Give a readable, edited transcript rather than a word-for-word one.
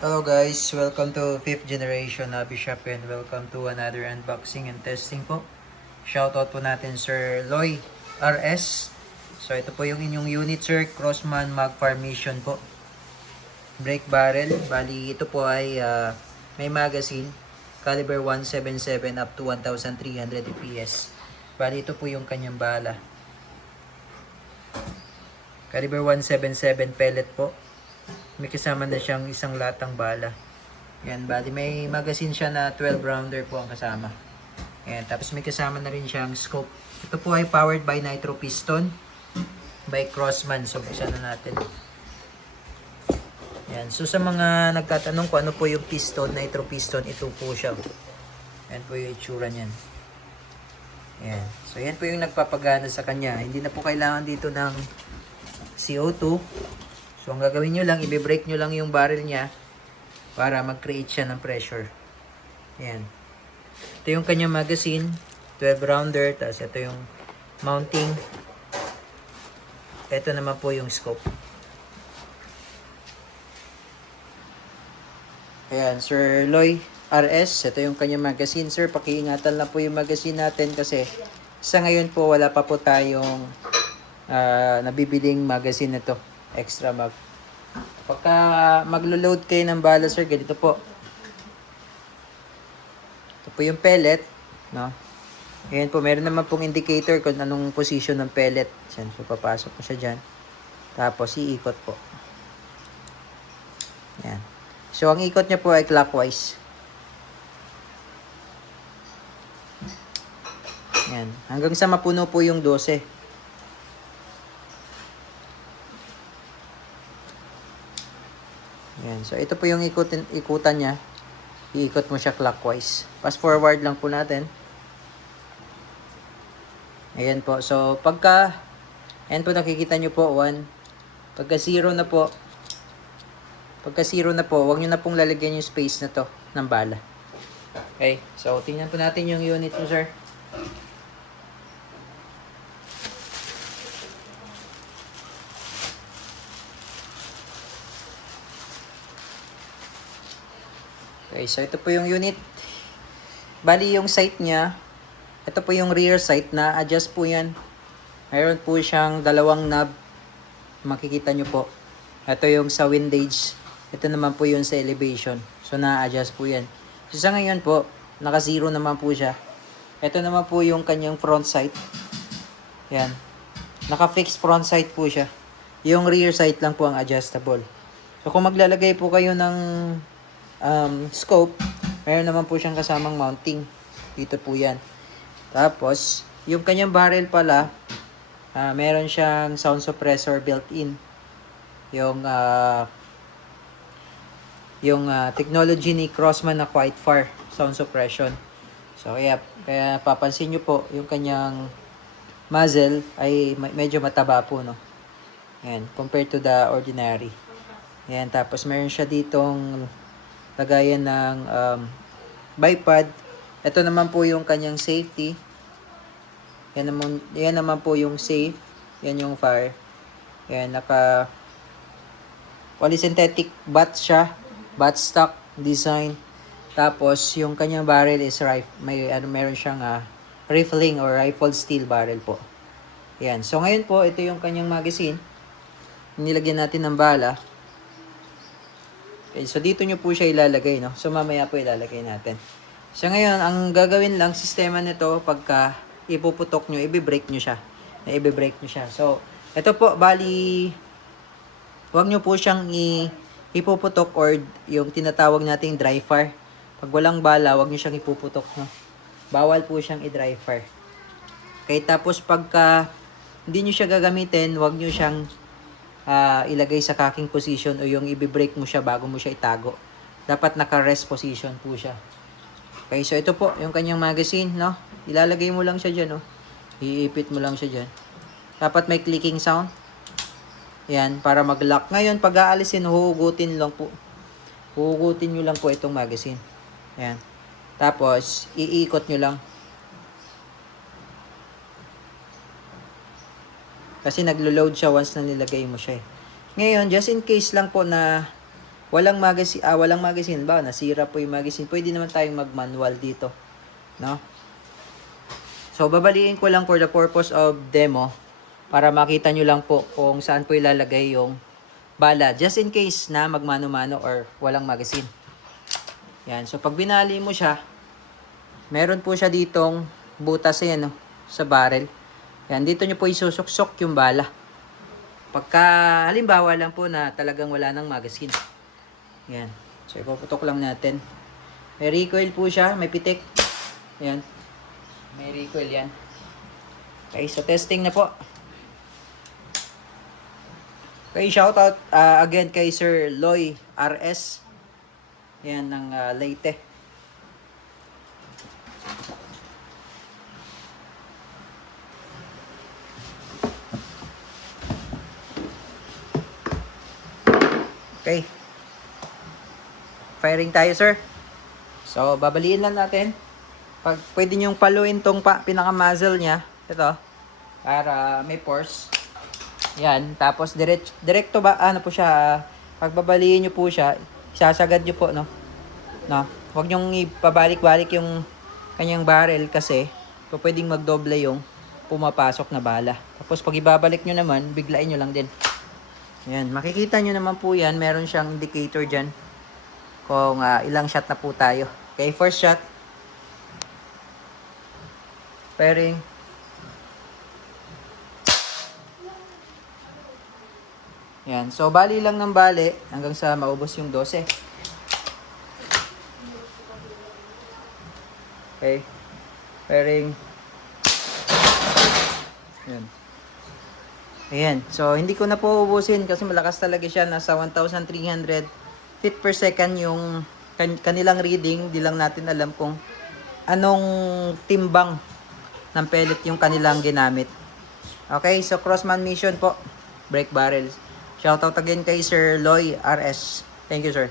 Hello guys, welcome to 5th generation Hobby Shop and welcome to another unboxing and testing po. Shoutout po natin Sir Loy RS. So ito po yung inyong unit sir, Crossman Mag Formation po. Brake barrel, bali ito po ay may magazine, caliber 177 up to 1,300 fps. Bali ito po yung kanyang bala. Caliber 177 pellet po. May kasama na siyang isang latang bala. Yan, bali may magazine siya na 12 rounder po ang kasama. Yan, tapos may kasama na rin siyang scope. Ito po ay powered by nitro piston by Crossman. So, buksan na natin. Yan, so sa mga nagtatanong kung ano po yung piston, nitro piston, ito po siya. Yan po yung itsura niyan. Yan. So, yan po yung nagpapagana sa kanya. Hindi na po kailangan dito ng CO2. So, ang gagawin nyo lang, i-break nyo lang yung barrel niya para mag-create siya ng pressure. Yan. Ito yung kanyang magazine, 12 rounder, tapos ito yung mounting. Ito naman po yung scope. Ayan, Sir Loy RS, ito yung kanyang magazine. Sir, pakiingatan lang po yung magazine natin kasi sa ngayon po wala pa po tayong nabibiling magazine na to. Extra mag. Pagka maglo-load kayo ng bala sir, ganito po. Ito po yung pellet, no? Ayan po, meron naman pong indicator kung anong position ng pellet. So, papasok po siya dyan. Tapos, iikot po. Ayan. So, ang ikot niya po ay clockwise. Ayan. Hanggang sa mapuno po yung 12. Ayan. So, ito po yung ikutan niya. Iikot mo siya clockwise. Fast forward lang po natin. Ayan po. So, ayan po nakikita nyo po, 1. Pagka 0 na po, huwag nyo na pong lalagyan yung space na to ng bala. Okay. So, tingnan po natin yung unit mo, sir. Okay, so ito po yung unit. Bali yung sight niya, ito po yung rear sight na adjust po yan. Mayroon po siyang dalawang knob. Makikita nyo po. Ito yung sa windage. Ito naman po yung sa elevation. So na-adjust po yan. So sa ngayon po, naka-0 naman po siya. Ito naman po yung kanyang front sight. Yan. Naka-fixed front sight po siya. Yung rear sight lang po ang adjustable. So kung maglalagay po kayo ng scope, meron naman po siyang kasamang mounting. Dito po yan. Tapos, yung kanyang barrel pala, meron siyang sound suppressor built-in. Yung technology ni Crossman na Quiet Far sound suppression. So, kaya papansin nyo po, yung kanyang muzzle ay medyo mataba po, no? Ayan, compared to the ordinary. Ayan, tapos meron siya ditong lagayan ng bipod. Ito naman po yung kanyang safety. Yan naman po yung safe. Yan yung fire. Yan, naka polysynthetic butt siya. Butt stock design. Tapos, yung kanyang barrel is meron siyang rifling or rifled steel barrel po. Yan. So, ngayon po, ito yung kanyang magazine. Nilagyan natin ng bala. Okay, so dito nyo po siya ilalagay, no? So mamaya po ilalagay natin. So ngayon, ang gagawin lang, sistema nito, pagka ipuputok nyo, i-break nyo siya. I-break nyo siya. So, ito po, bali, huwag nyo po siyang ipuputok or yung tinatawag nating dry fire. Pag walang bala, huwag nyo siyang ipuputok, no? Bawal po siyang i-dry fire. Okay, tapos pagka hindi nyo siya gagamitin, huwag nyo siyang ilagay sa cocking position o yung i-break mo siya bago mo siya itago. Dapat naka-rest position po siya. Okay, so ito po yung kanyang magazine, no? Ilalagay mo lang siya dyan, no? Iipit mo lang siya dyan. Dapat may clicking sound. Yan, para mag-lock. Ngayon, pag aalisin, huhugutin lang po. Huhugutin nyo lang po itong magazine. Yan. Tapos, iikot nyo lang. Kasi naglo-load siya once na nilagay mo siya. Ngayon, just in case lang po na walang magazine ba, nasira po yung magazine, pwede naman tayong mag-manual dito, no? So, babaliin ko lang for the purpose of demo para makita nyo lang po kung saan po ilalagay yung bala. Just in case na magmano-mano or walang magazine. Yan. So, pag binali mo siya, meron po siya ditong butas yan, no, sa barrel. Yan. Dito nyo po isusuksok yung bala. Pagka, halimbawa lang po na talagang wala ng magazine. Yan. So, ipuputok lang natin. May recoil po siya. May pitik. Yan. May recoil yan. Okay, so testing na po. Okay, shoutout again kay Sir Loy RS. Yan, ng Leyte. Okay. Firing tayo, sir. So, babaliin lang natin. Pag pwede nyong paluin tong pinaka-muzzle niya, ito, para may force. Yan, tapos direkto ba, ano po siya, pag babaliin nyo po siya, sasagad nyo po, no? No? Huwag nyong ipabalik-balik yung kanyang barrel kasi, pwedeng magdoble yung pumapasok na bala. Tapos pag ibabalik nyo naman, biglain nyo lang din. Yan, makikita nyo naman po yan, meron siyang indicator dyan kung ilang shot na po tayo. Okay, first shot. Firing. Yan. So, bali lang ng bali hanggang sa maubos yung 12. Okay. Firing. Yan. Ayan. So, hindi ko na po ubusin kasi malakas talaga siya. Nasa 1,300 feet per second yung kanilang reading. Di lang natin alam kung anong timbang ng pellet yung kanilang ginamit. Okay, so Crossman mission po. Brake barrels. Shoutout again kay Sir Loy RS. Thank you, sir.